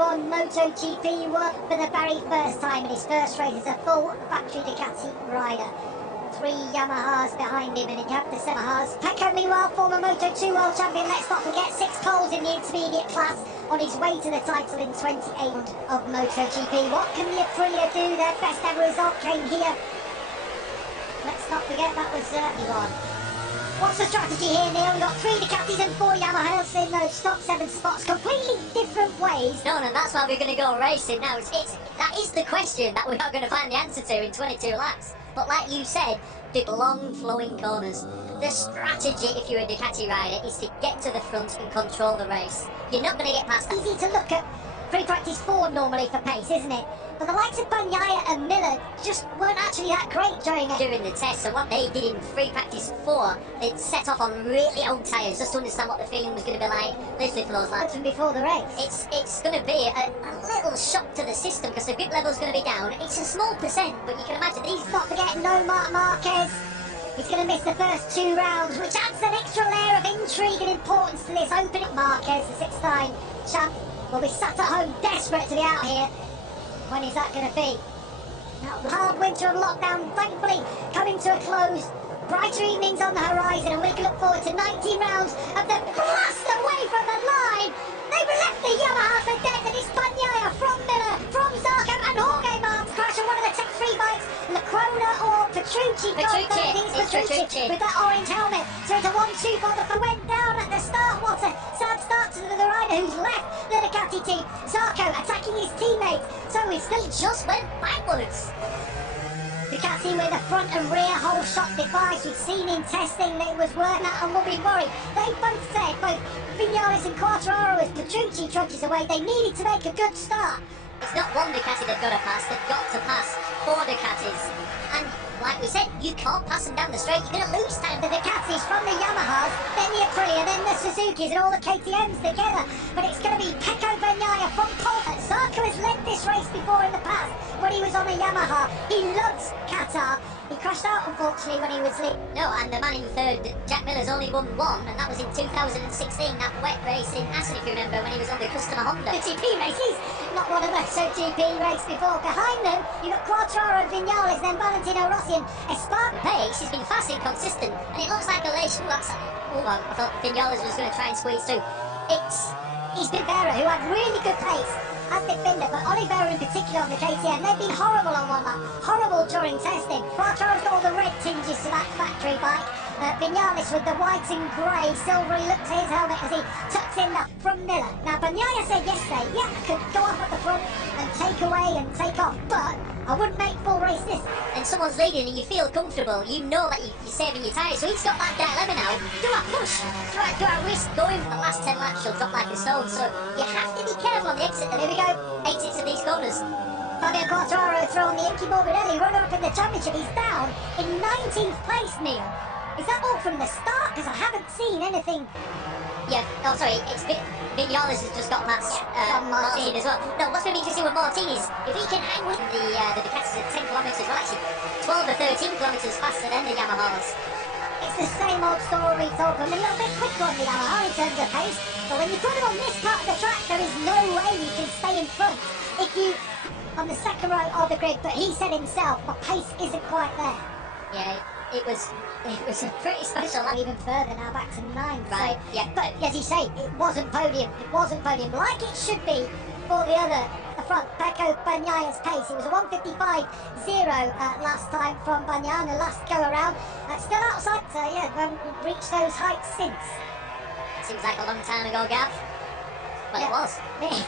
on MotoGP work for the very first time in his first race as a full factory Ducati rider. 3 Yamahas behind him, and you have the Yamahas. Pecco, meanwhile, former Moto2 world champion, let's not forget, 6 poles in the intermediate class on his way to the title in 28 of MotoGP. What can the Aprilia do? Their best ever result came here. Let's not forget that was Ivan. What's the strategy here, Neil? We've got 3 Ducatis and 4 Yamahas in those top 7 spots, completely different ways. No, and that's why we're going to go racing now. That is the question that we are going to find the answer to in 22 laps. But like you said, the long flowing corners. The strategy, if you're a Ducati rider, is to get to the front and control the race. You're not going to get past that. Easy to look at free practice 4 normally for pace, isn't it? But the likes of Bagnaia and Miller just weren't actually that great during the test. So what they did in free practice 4, they'd set off on really old tyres just to understand what the feeling was going to be like, literally for those laps. From before the race. It's going to be a little shock to the system because the grip level's going to be down. It's a small percent, but you can imagine these. Not forgetting no Marc Marquez. He's going to miss the first 2 rounds, which adds an extra layer of intrigue and importance to this opening. Marquez, the 6-time champ, will be sat at home desperate to be out here. When is that going to be? Now, the hard winter of lockdown, thankfully, coming to a close. Brighter evenings on the horizon, and we can look forward to 19 rounds of the blast away from the line. They've left the Yamaha for dead, and it's Bagnaia from Miller, from Zarco, and Jorge Martin's crash on one of the tech-free bikes. Lecrona or Petrucci. Petrucci with that orange helmet. So it's a 1-2 for the went down at the start. What a sad start to the rider who's left the Ducati team. Zarco attacking his teammates. So he just went backwards. Ducati with a front and rear whole shot device. We've seen in testing that it was working out and we'll be worried. They both said, both Vinales and Quartararo, as Petrucci trudges away, they needed to make a good start. It's not one Ducati they've got to pass, they've got to pass 4 Ducatis. And like we said, you can't pass them down the straight, you're going to lose time. The Ducatis from the Yamahas, then the Aprilia, then the Suzukis and all the KTMs together. But it's going to be Pecco Bagnaia from Pole. Zarco has led this race before in the past when he was on a Yamaha. He loves Qatar. He crashed out, unfortunately, when he was lead. No, and the man in third, Jack Miller's only won 1, and that was in 2016, that wet race in Hasil, if you remember, when he was on the customer Honda. The GP race, he's not one of those GP race before. Behind them, you've got Quartararo and Vinales, then Valentino Rossi and Espargaro. Pace has been fast and consistent, and it looks like Aleix. I thought Vinales was going to try and squeeze through. It's Oliveira, who had really good pace as defender, but Oliveira in particular on the KTM, they've been horrible on one lap, horrible during testing. Quartararo's got all the red tinges to that factory bike. Vinales with the white and grey silvery look to his helmet as he tucks in that from Miller. Now, Bagnaia said yesterday, yeah, I could go up at the front and take away and take off, but I wouldn't make full race this. And someone's leading and you feel comfortable, you know that you're saving your tyres, so he's got that dilemma now. Do I push? Do I risk going for the last 10 laps? She'll drop like a stone, so you have to be careful on the exit. And here we go, exits of these corners. Fabio Quartararo throwing the Inky Morbidelli runner-up in the championship. He's down in 19th place, Neil. Is that all from the start? Because I haven't seen anything. Yeah, oh sorry, it's Vinales has just got past Martin as well. No, what's going to be interesting with Martin is if he can hang with the Ducatis at 10 kilometres, well actually 12 or 13 kilometres faster than the Yamahas. It's the same old story told from a little bit quicker on the Yamaha in terms of pace, but when you put him on this part of the track, there is no way you can stay in front if you on the second row of the grid. But he said himself, my pace isn't quite there. Yeah. It was a pretty special lap. Even further now, back to 9th. Right, so, yeah. But as you say, it wasn't podium. It wasn't podium like it should be for the front. Pecco Bagnaia's pace. It was a 1:55.0 last time from Bagnaia, last go around. Still outside, so yeah, haven't reached those heights since. Seems like a long time ago, Gav. Well, yeah. It was.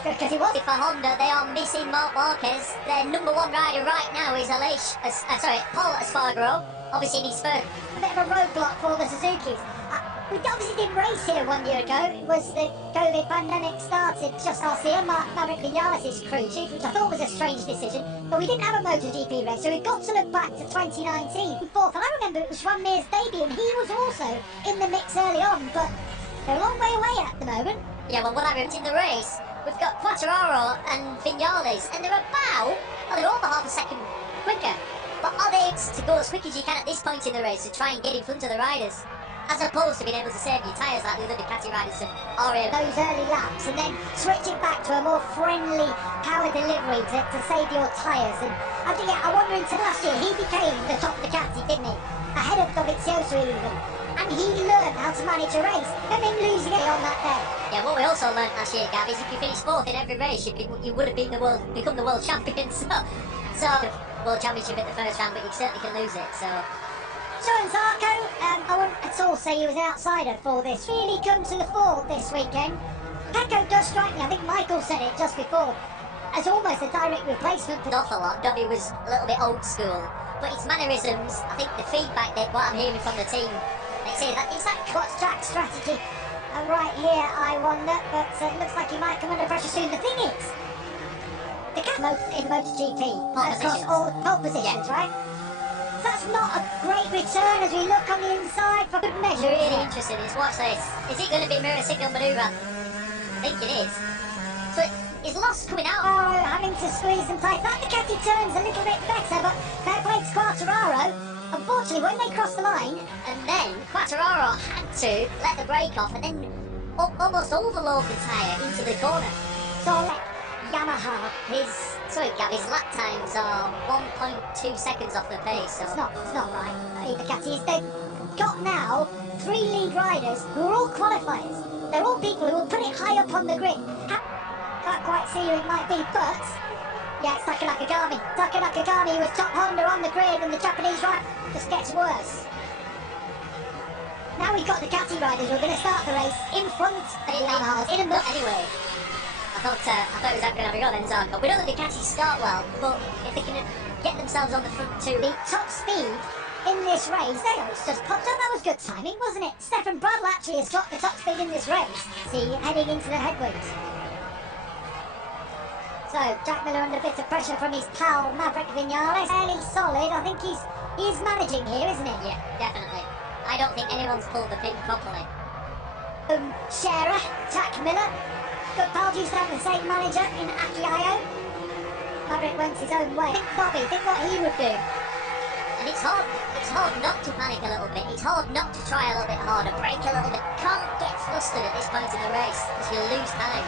Because it was. For Honda, they are missing Marc Marquez. Their number 1 rider right now is Paul Espargaro. Obviously in his first. A bit of a roadblock for the Suzukis. We obviously didn't race here 1 year ago. It was the COVID pandemic started just last year. Maverick Vinales' crew chief, which I thought was a strange decision. But we didn't have a MotoGP race, so we've got to look back to 2019. Fourth, and I remember it was Juan Mir's debut, and he was also in the mix early on, but they're a long way away at the moment. Yeah, well, when I ripped in the race, we've got Quartararo and Vinales, and they're they're over half a second quicker. But are they able to go as quick as you can at this point in the race to try and get in front of the riders? as opposed to being able to save your tyres like the other Ducati riders are able. Those early laps and then switch it back to a more friendly power delivery to save your tyres. And I wonder into last year, he became the top Ducati, didn't he? Ahead of Dovizioso even. And he learned how to manage a race and then losing it on that day. Yeah, what we also learned last year, Gav, is if you finish fourth in every race, you would have been become the world champion. So world championship at the first round, but you certainly can lose it. So Zarco, I wouldn't at all say he was an outsider for this. Really come to the fore this weekend. Pecco does strike me, I think Michael said it just before, as almost a direct replacement. An awful lot. Dobby was a little bit old school, but his mannerisms, I think the feedback that what I'm hearing from the team, they say that it's that what's Jack's strategy. Right here, I wonder, but it looks like he might come under pressure soon. The thing is, the cat in MotoGP across all pole positions, right? So that's not a great return as we look on the inside for good measure. Really interesting is watch this. Is it going to be mirror signal manoeuvre? I think it is. So he's lost coming out. Oh, having to squeeze and play. That Ducati turns a little bit better, but fair play to Quartararo. Unfortunately, when they crossed the line, and then Quartararo had to let the brake off and then almost overload the tyre into the corner. So Yamaha, his lap times are 1.2 seconds off the pace. So it's not right. Ducatis, they've got now 3 lead riders who are all qualifiers. They're all people who will put it high up on the grid. Can't quite see who it might be, but yeah, it's Taka Nakagami. Taka Nakagami was top Honda on the grid, and the Japanese rider just gets worse. Now we've got the Ducati riders who are going to start the race in front of the Yamahas. But anyway, I thought it was going to have a go then, Zarco. We know the Ducatis start well, but if they can get themselves on the front two. The top speed in this race, they almost just popped up. That was good timing, wasn't it? Stefan Bradl actually has got the top speed in this race. See, heading into the headwinds. So, Jack Miller under a bit of pressure from his pal, Maverick Vinales. Fairly solid. I think he's managing here, isn't he? Yeah, definitely. I don't think anyone's pulled the pin properly. Scherer, Jack Miller. Good pal used to have the same manager in Akiayo. Maverick went his own way. Think what he would do. And it's hard not to panic a little bit. It's hard not to try a little bit harder, break a little bit. Can't get flustered at this point in the race because you'll lose time.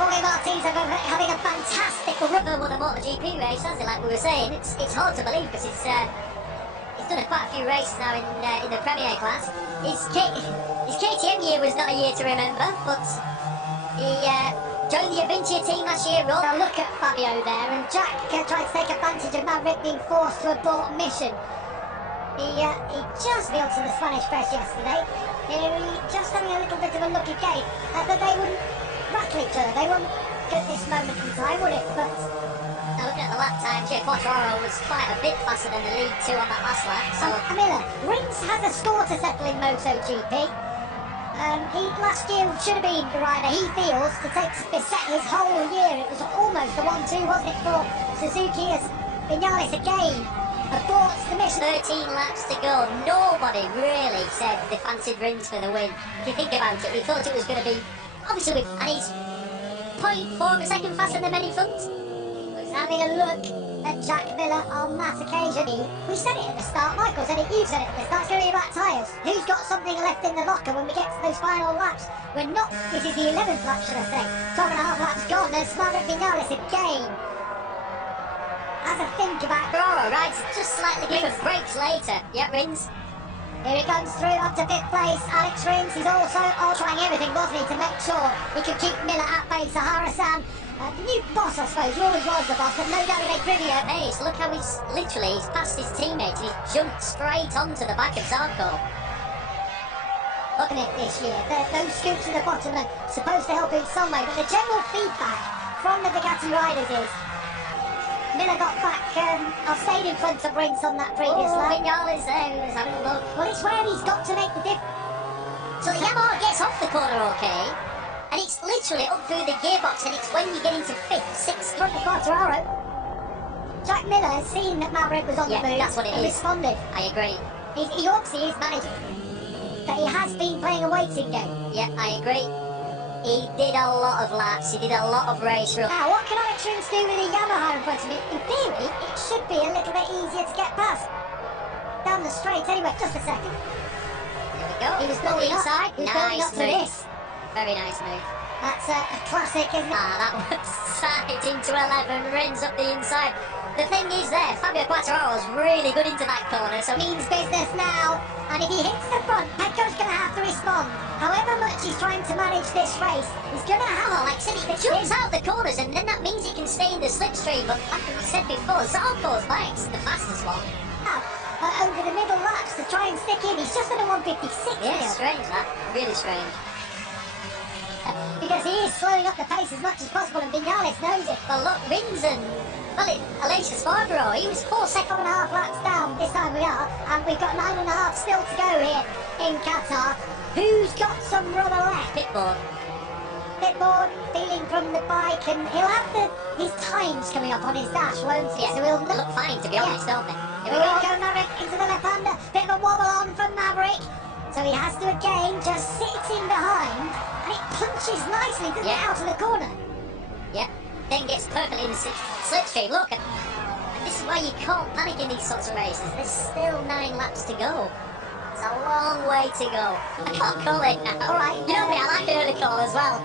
Jorge Martins having a fantastic run on a MotoGP race, hasn't it? Like we were saying, it's hard to believe because he's done quite a few races now in the Premier class. His KTM year was not a year to remember, but he joined the Avintia team last year. Now look at Fabio there, and Jack tried to take advantage of Maverick being forced to abort mission. He just built to the Spanish press yesterday. He just having a little bit of a lucky game that they wouldn't rattle each other. They wouldn't get this moment in time, would it? But now looking at the lap times, Quartararo was quite a bit faster than the lead two on that last lap. So Miller, Rins has a score to settle in MotoGP. He last year should have been the rider he feels to set his whole year. It was almost a 1-2, wasn't it, for Suzuki, as Vinales again aborts the mission. 13 laps to go. Nobody really said they fancied Rins for the win. If you think about it, we thought it was going to be, obviously, and he's 0.4 of a second faster than many fronts. Having a look at Jack Miller on that occasion. We said it at the start, Michael said it, you said it at the start, it's going to be about tyres. Who's got something left in the locker when we get to those final laps? We're not, this is the 11th lap, should I say. 12.5 laps gone, there's Maverick Vinales again. Has a think about Quartararo rides just slightly different breaks later. Yep, Rins. Here he comes through up to 5th place. Alex Rins, he's also trying everything, wasn't he, to make sure he could keep Miller at bay. Sahara-san, the new boss, I suppose. He always was the boss, but no doubt he made Brivio. Hey, so look how he's passed his teammates and he's jumped straight onto the back of Zarco. Looking at this year, those scoops at the bottom are supposed to help in some way, but the general feedback from the Ducati riders is Miller got back, I've stayed in front of Rins on that previous lap. Vinales there, he was having a look. Well, it's where he's got to make the difference. So the Yamaha gets off the corner okay, and it's literally up through the gearbox, and it's when you get into 5th, 6th front of Quartararo. Jack Miller has seen that Maverick was on the move that's what it and is. Responded. I agree. He obviously is managing, that he has been playing a waiting game. Yeah, I agree. He did a lot of laps, he did a lot of race runs. Now, what can Alex Rins do with the Yamaha in front of him? In theory, it should be a little bit easier to get past. Down the straight anyway, just a second. go. He was Pull the building up. inside. He was building Nice up to move. this. Very nice move. That's a classic, isn't it? Ah, that was side into 11, Rins up the inside. The thing is there, Fabio Quartararo's really good into that corner, so Means business now, and if he hits the front, Pecco's going to have to respond. However much he's trying to manage this race, he's going to have, like I said, he jumps out the corners and then that means he can stay in the slipstream, but like I said before, Zarco's bike's the fastest one. over the middle laps to try and stick in. He's just at a 156 Yeah, now. strange that, really strange. Because he is slowing up the pace as much as possible, and Vinales knows it. Well, look, Rins and Aleix Espargaro, he was 4 seconds. 7.5 laps down, this time we are, and we've got 9.5 still to go here in Qatar. Who's got some rubber left? Pitboard. Pitboard feeling from the bike, and he'll have his times coming up on his dash, won't he? Yeah, So he'll look fine, to be honest, don't they? Here we go, Maverick into the left-hander. Bit of a wobble on from Maverick. So he has to again just sit in behind, and it punches nicely, doesn't it, out of the corner? Yeah, then gets perfectly in the slipstream. Look, and this is why you can't panic in these sorts of races. There's still 9 laps to go. It's a long way to go. I can't call it now. All right, you know me, I like the early call as well.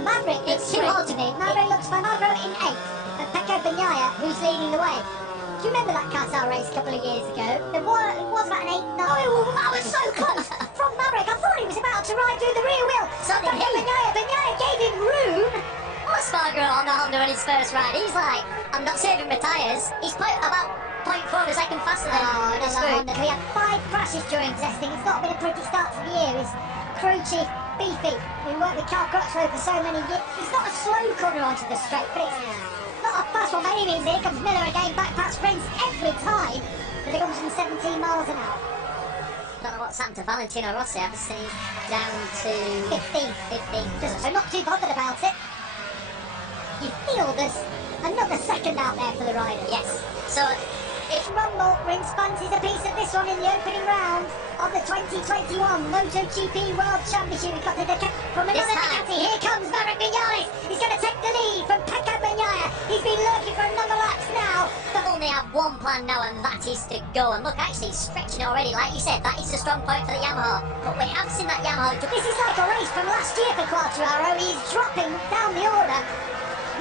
Maverick, it's too hard to me. Maverick looks fine. Maverick in 8th, and Pecco Bagnaia, who's leading the way. Do you remember that Qatar race a couple of years ago? It was about an 8. No, that was so close from Maverick. I thought he was about to ride through the rear wheel. So did he. Bagnaia gave him room. Well, Espargaro on the Honda on his first ride, he's like, I'm not saving my tyres. He's about 0.4 of a second faster than this group. He had 5 crashes during testing. It's not been a pretty start to the year. His crew chief, Beefy, who worked with Carl Crutchlow for so many years. It's not a slow corner onto the straight, but it's not a fast one by any means. Here comes Miller again, back past Prince every time, but it comes from 17 miles an hour. Don't know what's happened to Valentino Rossi. I've seen he's down to 15. Just so not too bothered about it. You feel there's another second out there for the rider. Yes. So if Rumble Rins fancies a piece of this one in the opening round of the 2021 MotoGP World Championship, we've got the from another Ducati. Here comes Maverick Vinales. He's going to take the lead from Pecco Bagnaia. He's been lurking for a number of laps now. But only have one plan now, and that is to go. And look, actually, he's stretching already. Like you said, that is a strong point for the Yamaha. But we have seen that Yamaha. This is like a race from last year for Quartararo. He's dropping down the order.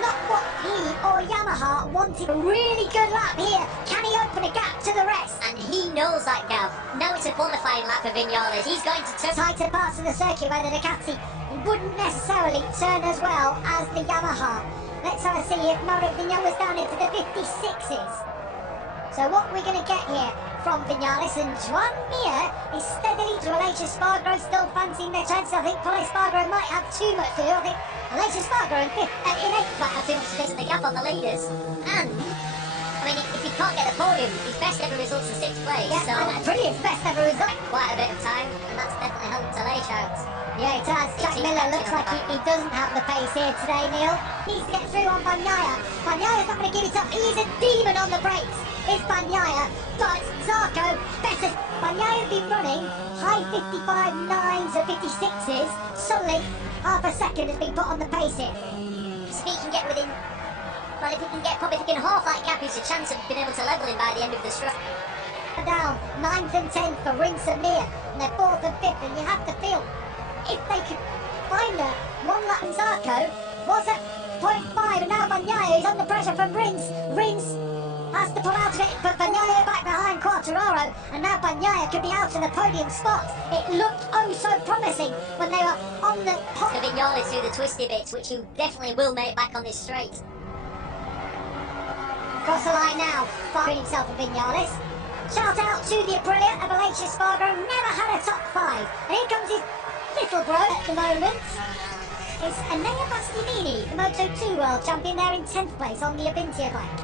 Not what he or Yamaha wanted. A really good lap here. Can he open a gap to the rest? And he knows that gap. Now it's a qualifying lap for Vinales. He's going to turn tighter parts of the circuit where the Ducati wouldn't necessarily turn as well as the Yamaha. Let's have a see if Maverick Vinales down into the 56s. So what we're going to get here from Vinales, and Juan Mir is steadily to Aleix Espargaro, still fancying their chances. I think Paul Espargaro might have too much to do. I think Aleix Espargaro in 8th might have too much to do. the gap on the leaders. And, I mean, if he can't get the podium, his best ever results in 6th place. Yeah, so and brilliant best ever result. Quite a bit of time, and that's definitely helped Aleix out. Yeah, it has. Jack Miller looks like he doesn't have the pace here today, Neil. Needs to get through on Bagnaia. Bagnaia's not going to give it up. He's a demon on the brakes. It's Bagnaia, but Zarco better. Bagnaia's been running high 55 9s or 56s. Suddenly, half a second has been put on the pace here. So if he can get within, well, if he can get probably if he can half that gap, he's a chance of being able to level him by the end of the strut. Down 9th and 10th for Rins and Mir, and they're 4th and 5th, and you have to feel if they could find a 1 lap. Zarco was at 0.5, and now Bagnaia is under pressure from Rins. Rins has to pull out of it, but Bagnaia back behind Quartararo, and now Bagnaia could be out of the podium spot. It looked oh so promising when they were on the The Vinales through the twisty bits, which you definitely will make back on this straight. Cross the line now, firing himself for Vinales. Shout out to the Aprilia of Aleix Espargaro, never had a top 5. And here comes his little bro at the moment. It's Enea Bastianini, the Moto2 World Champion, there in 10th place on the Avintia bike.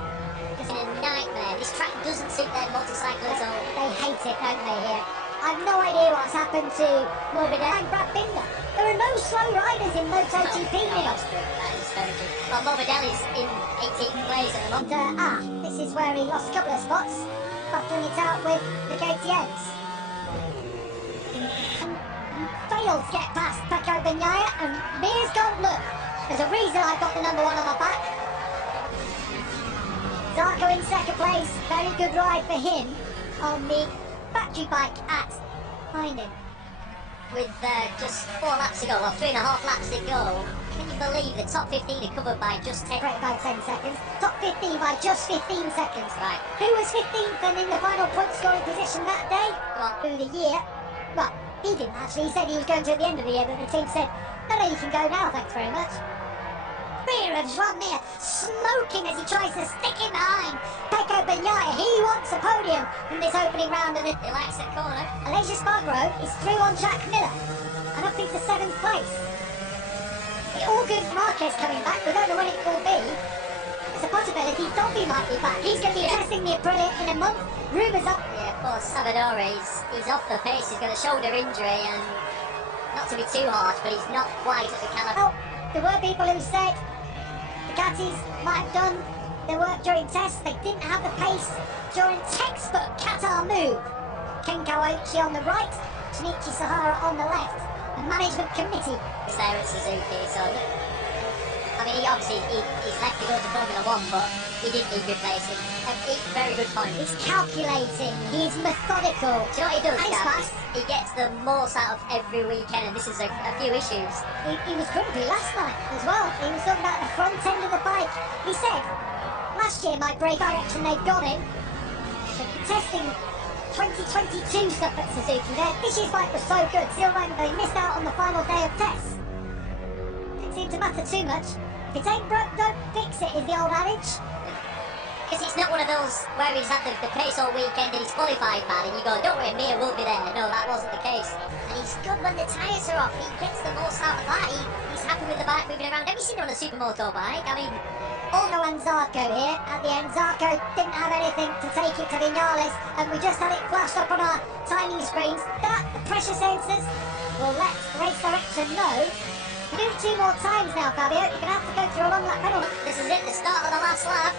It's a nightmare. This track doesn't suit their motorcyclists at all. They hate it, don't they, here? I've no idea what's happened to Morbidelli and Brad Binder. There are no slow riders in MotoGP now. That is very true. Well, Morbidelli's in 18th place at the moment. This is where he lost a couple of spots, battling it out with the KTMs. Failed to get past Pecco Bagnaia, and Mir's gone, look, there's a reason I've got the number 1 on my back. Zarco in 2nd place, very good ride for him on the battery bike at behind him. With just 4 laps to go, or 3.5 laps to go, can you believe the top 15 are covered by just 10? Right, by 10 seconds. Top 15 by just 15 seconds. Right. Who was 15th and in the final point scoring position that day? Go on. Through the year. Well, he didn't actually. He said he was going to at the end of the year, but the team said, no, you can go now, thanks very much. Rear of Joan Mir, smoking as he tries to stick him behind. Pecco Bagnaia, he wants a podium in this opening round of the... He likes the corner. Aleix Espargaro is through on Jack Miller and up into 7th place. The all good Marquez coming back, we don't know when it will be. There's a possibility Dobby might be back. He's going to be testing the Aprilia in a month. Rumours up. Yeah, poor Salvador, he's off the pace, he's got a shoulder injury, and not to be too harsh, but he's not quite at the calibre. Oh, there were people who said Ducatis might have done their work during tests. They didn't have the pace during textbook Qatar move. Ken Kawauchi on the right, Shinichi Sahara on the left. The management committee He's there at Suzuki, so I mean, he's left to go to Formula 1, but he didn't need replacing. Very good point. is calculating, he's methodical. Do you know what he does, And he's Gav? fast. He gets the most out of every weekend, and this is a few issues. He was grumpy last night as well. He was talking about the front end of the bike. He said, last year might break direction they've gone in. They're testing 2022 stuff at Suzuki there. This year's bike was so good, still they missed out on the final day of tests. Didn't seem to matter too much. If it ain't broke, don't fix it, is the old adage. Because it's not one of those where he's had the pace all weekend and he's qualified bad, and you go, don't worry, Mir will be there. No, that wasn't the case. And he's good when the tyres are off. He gets the most out of that. He's happy with the bike moving around. Have you seen him on a Supermoto bike? I mean, Ono and Zarco here. At the end, Zarco didn't have anything to take it to Vinales, and we just had it flashed up on our timing screens that the pressure sensors will let race direction know. We do it 2 more times now, Fabio. You're going to have to go through a long lap penalty. this is it, the start of the last lap.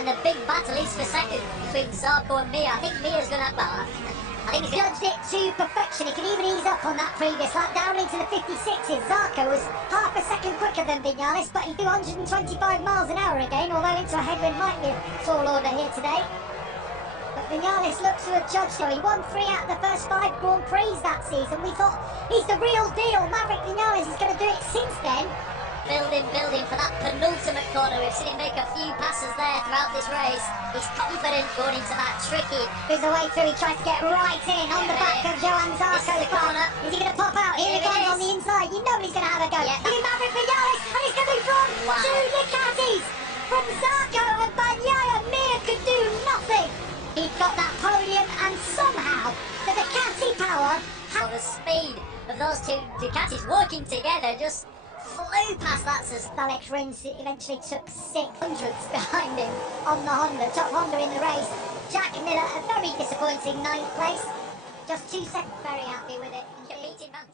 And the big battle is for second between Zarco and Mir. I think Mir's going to... Well, I think he's going to... Judged it to perfection. He could even ease up on that previous lap, down into the 56s. Zarco was half a second quicker than Vinales, but he did 125 miles an hour again, although into a headwind might be a tall order here today. But Vinales looks to have judged it. He won 3 out of the first 5 Grand Prix that season. We thought, he's the real deal. Maverick Vinales is going to do it since then. Building for that penultimate corner. We've seen him make a few passes there throughout this race. He's confident going into that tricky... Goes the way through, he tries to get right in on the back of Johan Zarco. This is the corner. Is he going to pop out? Here he comes on the inside. You know he's going to have a go. Yeah. Look at Maverick Vinales, and he's going to be from Wow. 2 Ducatis. From Zarco and Bagnaia, Mir could do nothing. He got that podium, and somehow the Ducati power... So the speed of those 2 Ducatis working together just flew past that. Alex Rins eventually took 600ths behind him on the Honda, top Honda in the race. Jack Miller, a very disappointing 9th place. Just 2 seconds, very happy with it. Competing man.